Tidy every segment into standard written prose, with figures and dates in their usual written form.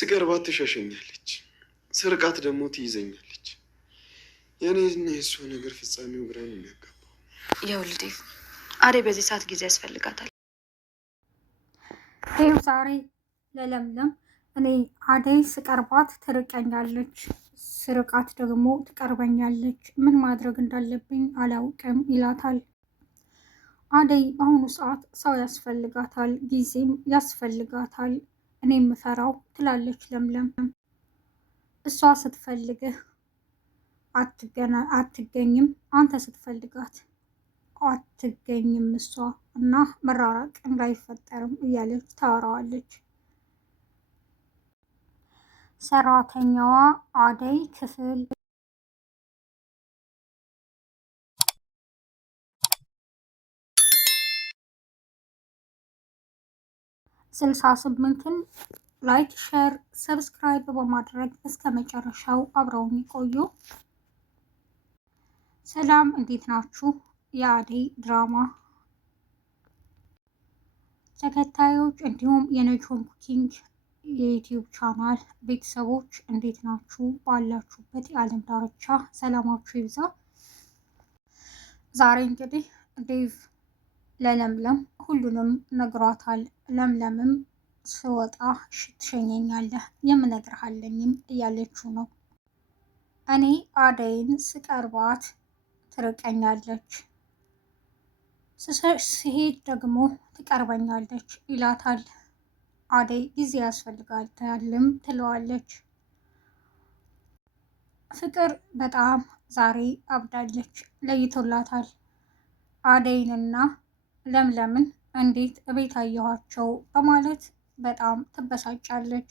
ስቀርባት ትሸሸኛለች፣ ስርቃት ደግሞ ትይዘኛለች። የኔና የእሷ ነገር ፍጻሜው ግራ ነው የሚያጋባው። ይኸውልህ ዴቭ፣ አደይ በዚህ ሰዓት ጊዜ ያስፈልጋታል። ይህ ዛሬ ለለምለም እኔ አደይ ስቀርባት ትርቀኛለች፣ ስርቃት ደግሞ ትቀርበኛለች፣ ምን ማድረግ እንዳለብኝ አላውቅም ይላታል። አደይ በአሁኑ ሰዓት ሰው ያስፈልጋታል፣ ጊዜም ያስፈልጋታል፣ እኔ የምፈራው ትላለች ለምለም። እሷ ስትፈልግህ አትገኝም፣ አንተ ስትፈልጋት አትገኝም እሷ እና መራራቅ እንዳይፈጠርም እያለች ታወራዋለች። ሰራተኛዋ አደይ ክፍል 68ን ላይክ፣ ሼር፣ ሰብስክራይብ በማድረግ እስከ መጨረሻው አብረውን ይቆዩ። ሰላም፣ እንዴት ናችሁ? የአደይ ድራማ ተከታዮች እንዲሁም የነጆን ኩኪንግ የዩቲዩብ ቻናል ቤተሰቦች እንዴት ናችሁ? ባላችሁበት የዓለም ዳርቻ ሰላማችሁ ይብዛ። ዛሬ እንግዲህ ዴቭ ለለምለም ሁሉንም ነግሯታል። ለምለምም ስወጣ ትሸኘኛለህ የምነግርሃለኝም እያለችው ነው። እኔ አደይን ስቀርባት ትርቀኛለች፣ ስሄድ ደግሞ ትቀርበኛለች ይላታል። አደይ ጊዜ ያስፈልጋታልም ትለዋለች። ፍቅር በጣም ዛሬ አብዳለች፣ ለይቶላታል። አደይንና ለምለምን እንዴት እቤት አየኋቸው በማለት በጣም ትበሳጫለች።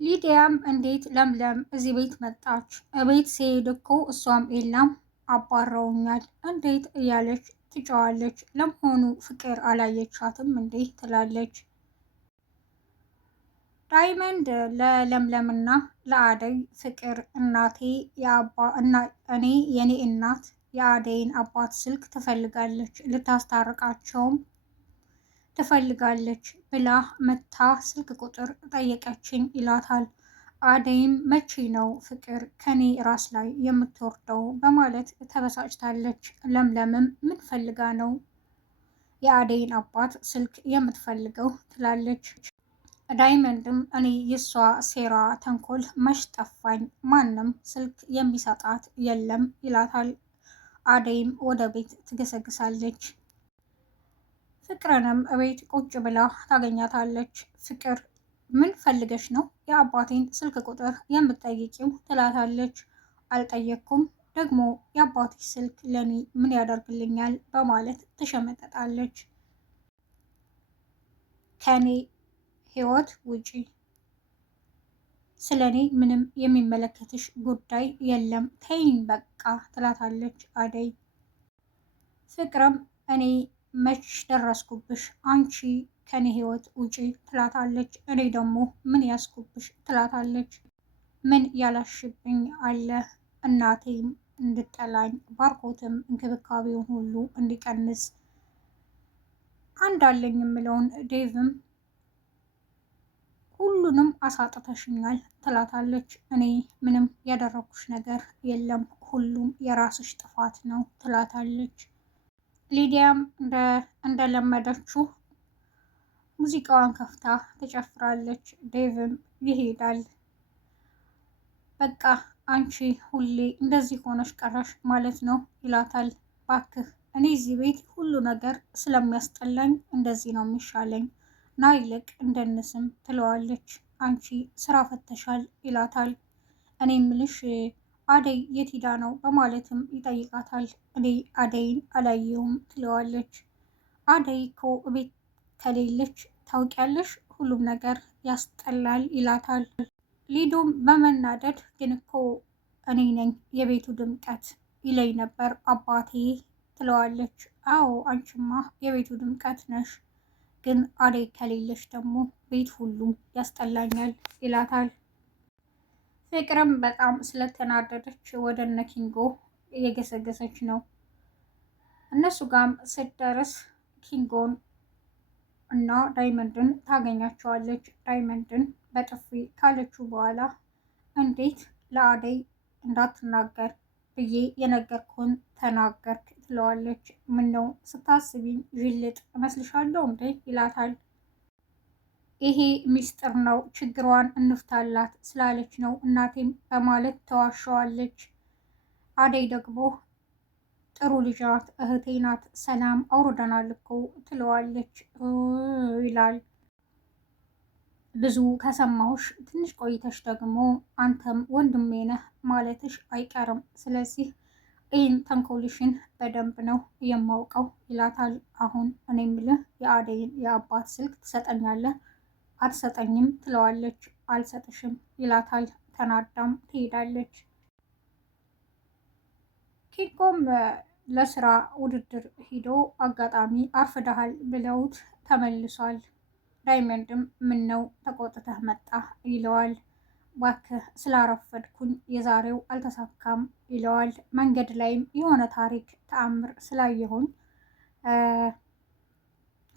ሊዲያም እንዴት ለምለም እዚህ ቤት መጣች? እቤት ሲሄድ እኮ እሷም የለም አባረውኛል እንዴት እያለች ትጨዋለች። ለመሆኑ ፍቅር አላየቻትም እንዴ ትላለች። ዳይመንድ ለለምለምና ለአደይ ፍቅር እናቴ እኔ የኔ እናት የአደይን አባት ስልክ ትፈልጋለች፣ ልታስታርቃቸውም ትፈልጋለች ብላ መታ ስልክ ቁጥር ጠየቀችኝ ይላታል። አደይም መቼ ነው ፍቅር ከኔ ራስ ላይ የምትወርደው በማለት ተበሳጭታለች። ለምለምም ምን ፈልጋ ነው የአደይን አባት ስልክ የምትፈልገው ትላለች። ዳይመንድም እኔ የሷ ሴራ ተንኮል መች ጠፋኝ፣ ማንም ስልክ የሚሰጣት የለም ይላታል። አደይም ወደ ቤት ትገሰግሳለች። ፍቅርንም እቤት ቁጭ ብላ ታገኛታለች። ፍቅር ምን ፈልገሽ ነው የአባቴን ስልክ ቁጥር የምትጠይቂው ትላታለች። አልጠየቅኩም፣ ደግሞ የአባቴ ስልክ ለኔ ምን ያደርግልኛል በማለት ትሸመጠጣለች። ከኔ ህይወት ውጪ፣ ስለኔ ምንም የሚመለከትሽ ጉዳይ የለም ተይኝ በቃ ትላታለች አደይ። ፍቅርም እኔ መች ደረስኩብሽ አንቺ ከኔ ህይወት ውጪ ትላታለች። እኔ ደግሞ ምን ያስኩብሽ ትላታለች። ምን ያላሽብኝ አለ? እናቴም እንድጠላኝ ባርኮትም እንክብካቤውን ሁሉ እንዲቀንስ አንዳለኝ የምለውን ዴቭም ሁሉንም አሳጥተሽኛል ትላታለች። እኔ ምንም ያደረኩሽ ነገር የለም፣ ሁሉም የራስሽ ጥፋት ነው ትላታለች። ሊዲያም እንደለመደችው ሙዚቃዋን ከፍታ ትጨፍራለች። ዴቭም ይሄዳል። በቃ አንቺ ሁሌ እንደዚህ ሆነሽ ቀረሽ ማለት ነው ይላታል። ባክህ እኔ እዚህ ቤት ሁሉ ነገር ስለሚያስጠላኝ እንደዚህ ነው የሚሻለኝ፣ ና ይልቅ እንደንስም ትለዋለች። አንቺ ስራ ፈተሻል ይላታል። እኔ ምልሽ አደይ የት ሄዳ ነው በማለትም ይጠይቃታል። እኔ አደይን አላየውም ትለዋለች። አደይ እኮ ቤት ከሌለች ታውቂያለሽ፣ ሁሉም ነገር ያስጠላል ይላታል። ሊዱም በመናደድ ግን እኮ እኔ ነኝ የቤቱ ድምቀት ይለኝ ነበር አባቴ ትለዋለች። አዎ አንቺማ የቤቱ ድምቀት ነሽ፣ ግን አደይ ከሌለች ደግሞ ቤት ሁሉ ያስጠላኛል ይላታል። ፍቅርም በጣም ስለተናደደች ወደ እነ ኪንጎ እየገሰገሰች ነው። እነሱ ጋም ስትደርስ ኪንጎን እና ዳይመንድን ታገኛቸዋለች። ዳይመንድን በጥፊ ካለችው በኋላ እንዴት ለአደይ እንዳትናገር ብዬ የነገርኩን ተናገርክ ትለዋለች። ምነው ስታስቢኝ ዥልጥ እመስልሻለሁ እንዴ ይላታል። ይሄ ሚስጥር ነው፣ ችግሯን እንፍታላት ስላለች ነው እናቴም በማለት ተዋሸዋለች። አደይ ደግሞ ጥሩ ልጅ ናት፣ እህቴ ናት፣ ሰላም አውርደናል እኮ ትለዋለች ይላል። ብዙ ከሰማሁሽ ትንሽ ቆይተሽ ደግሞ አንተም ወንድሜ ነህ ማለትሽ አይቀርም። ስለዚህ ይህን ተንኮልሽን በደንብ ነው የማውቀው ይላታል። አሁን እኔ የምልህ የአደይን የአባት ስልክ ትሰጠኛለህ አትሰጠኝም? ትለዋለች። አልሰጥሽም ይላታል። ተናዳም ትሄዳለች። ኪንጎም ለስራ ውድድር ሂዶ አጋጣሚ አርፍደሃል ብለውት ተመልሷል። ዳይመንድም ምን ነው ተቆጥተህ መጣ ይለዋል። ባክህ ስላረፈድኩኝ የዛሬው አልተሳካም ይለዋል። መንገድ ላይም የሆነ ታሪክ ተአምር ስላየሁኝ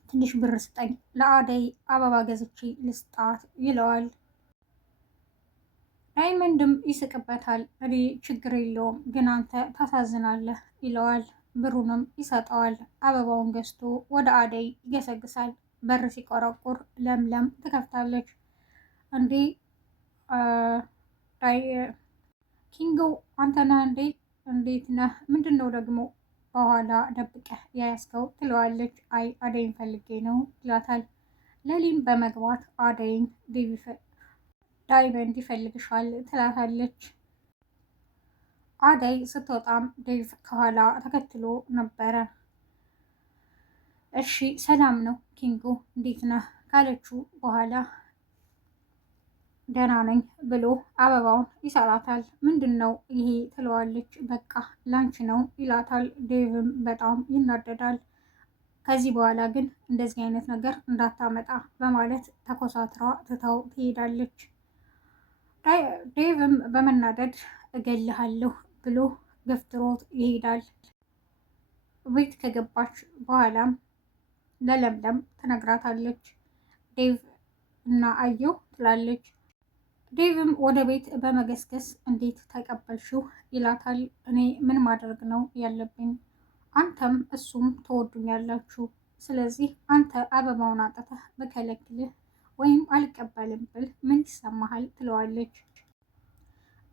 ትንሽ ብር ስጠኝ ለአደይ አበባ ገዝቼ ልስጣት ይለዋል። ዳይመንድም ይስቅበታል። እኔ ችግር የለውም ግን አንተ ታሳዝናለህ ይለዋል። ብሩንም ይሰጠዋል። አበባውን ገዝቶ ወደ አደይ ይገሰግሳል። በር ሲቆረቁር ለምለም ትከፍታለች። እንዴ ኪንጎ አንተ ነህ እንዴ? እንዴት ነህ? ምንድን ነው ደግሞ በኋላ ደብቀህ የያዝከው? ትለዋለች። አይ አደይን ፈልጌ ነው ይላታል። ለሊም በመግባት አደይን ዳይመንድ ይፈልግሻል ትላታለች። አደይ ስትወጣም ዴቭ ከኋላ ተከትሎ ነበረ። እሺ ሰላም ነው ኪንጎ እንዴት ነህ ካለችው በኋላ ደህና ነኝ ብሎ አበባውን ይሰጣታል። ምንድን ነው ይሄ ትለዋለች። በቃ ላንቺ ነው ይላታል። ዴቭም በጣም ይናደዳል። ከዚህ በኋላ ግን እንደዚህ አይነት ነገር እንዳታመጣ በማለት ተኮሳትራ ትታው ትሄዳለች። ዴቭም በመናደድ እገልሃለሁ ብሎ ገፍትሮት ይሄዳል። ቤት ከገባች በኋላም ለለምለም ትነግራታለች። ዴቭ እና አየሁ ትላለች። ዴቭም ወደ ቤት በመገስገስ እንዴት ተቀበልሽው ይላታል። እኔ ምን ማድረግ ነው ያለብኝ? አንተም እሱም ትወዱኛላችሁ። ስለዚህ አንተ አበባውን አጥተህ በከለክልህ ወይም አልቀበልም ብል ምን ይሰማሃል? ትለዋለች።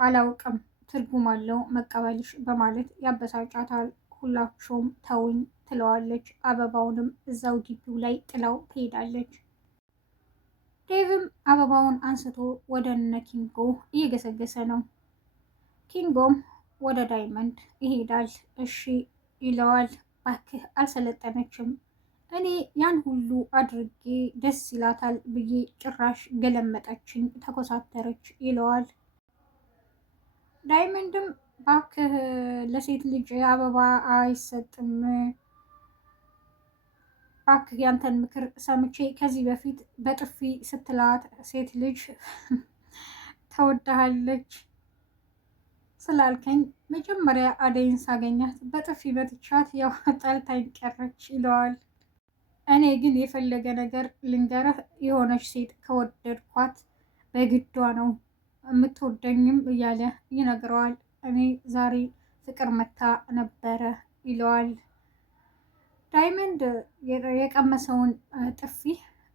አላውቅም ትርጉም አለው መቀበልሽ በማለት ያበሳጫታል። ሁላችሁም ተውኝ ትለዋለች። አበባውንም እዛው ግቢው ላይ ጥላው ትሄዳለች። ዴቭም አበባውን አንስቶ ወደ እነ ኪንጎ እየገሰገሰ ነው። ኪንጎም ወደ ዳይመንድ ይሄዳል። እሺ ይለዋል። ባክህ አልሰለጠነችም፣ እኔ ያን ሁሉ አድርጌ ደስ ይላታል ብዬ ጭራሽ ገለመጠችኝ፣ ተኮሳተረች ይለዋል። ዳይመንድም ባክህ ለሴት ልጅ አበባ አይሰጥም፣ ባክህ ያንተን ምክር ሰምቼ ከዚህ በፊት በጥፊ ስትላት ሴት ልጅ ተወዳሃለች ስላልከኝ መጀመሪያ አደይን ሳገኛት በጥፊ በትቻት ያው ጠልታኝ ቀረች ይለዋል። እኔ ግን የፈለገ ነገር ልንገረህ፣ የሆነች ሴት ከወደድኳት በግዷ ነው የምትወደኝም እያለ ይነግረዋል። እኔ ዛሬ ፍቅር መታ ነበረ ይለዋል። ዳይመንድ የቀመሰውን ጥፊ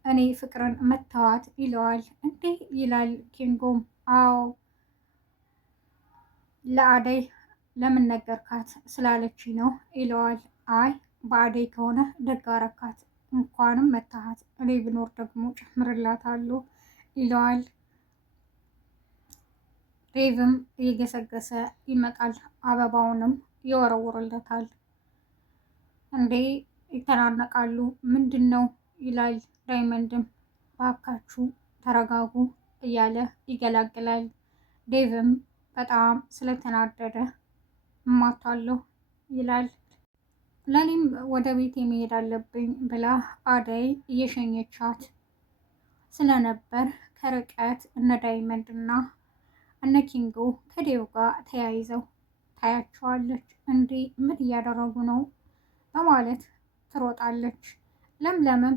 እኔ ፍቅርን መታዋት ይለዋል። እንዴ ይላል ኪንጎም። አዎ ለአደይ ለምን ነገርካት ስላለች ነው ይለዋል። አይ በአደይ ከሆነ ደግ አረካት፣ እንኳንም መታሃት፣ እኔ ብኖር ደግሞ ጨምርላታለሁ ይለዋል። ዴቭም እየገሰገሰ ይመጣል። አበባውንም ይወረውርለታል። እንዴ ይተናነቃሉ። ምንድን ነው ይላል። ዳይመንድም ባካችሁ ተረጋጉ እያለ ይገላግላል። ዴቭም በጣም ስለተናደደ እማታለሁ ይላል። ለሊም ወደ ቤት መሄድ አለብኝ ብላ አደይ እየሸኘቻት ስለነበር ከርቀት እነ ዳይመንድ እና እነ ኪንጎ ከዴቭ ጋር ተያይዘው ታያቸዋለች። እንዴ ምን እያደረጉ ነው በማለት ትሮጣለች። ለምለምም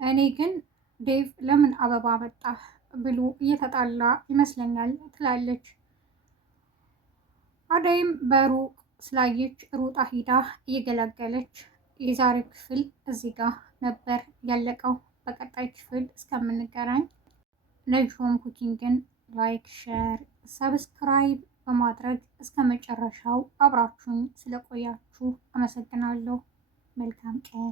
እኔ ግን ዴቭ ለምን አበባ መጣህ ብሎ እየተጣላ ይመስለኛል ትላለች። አደይም በሩቅ ስላየች ሩጣ ሂዳ እየገላገለች። የዛሬው ክፍል እዚህ ጋር ነበር ያለቀው። በቀጣይ ክፍል እስከምንገናኝ ነጅሆም ኩኪንግን ላይክ፣ ሼር፣ ሰብስክራይብ በማድረግ እስከ መጨረሻው አብራችሁኝ ስለቆያችሁ አመሰግናለሁ። መልካም ቀን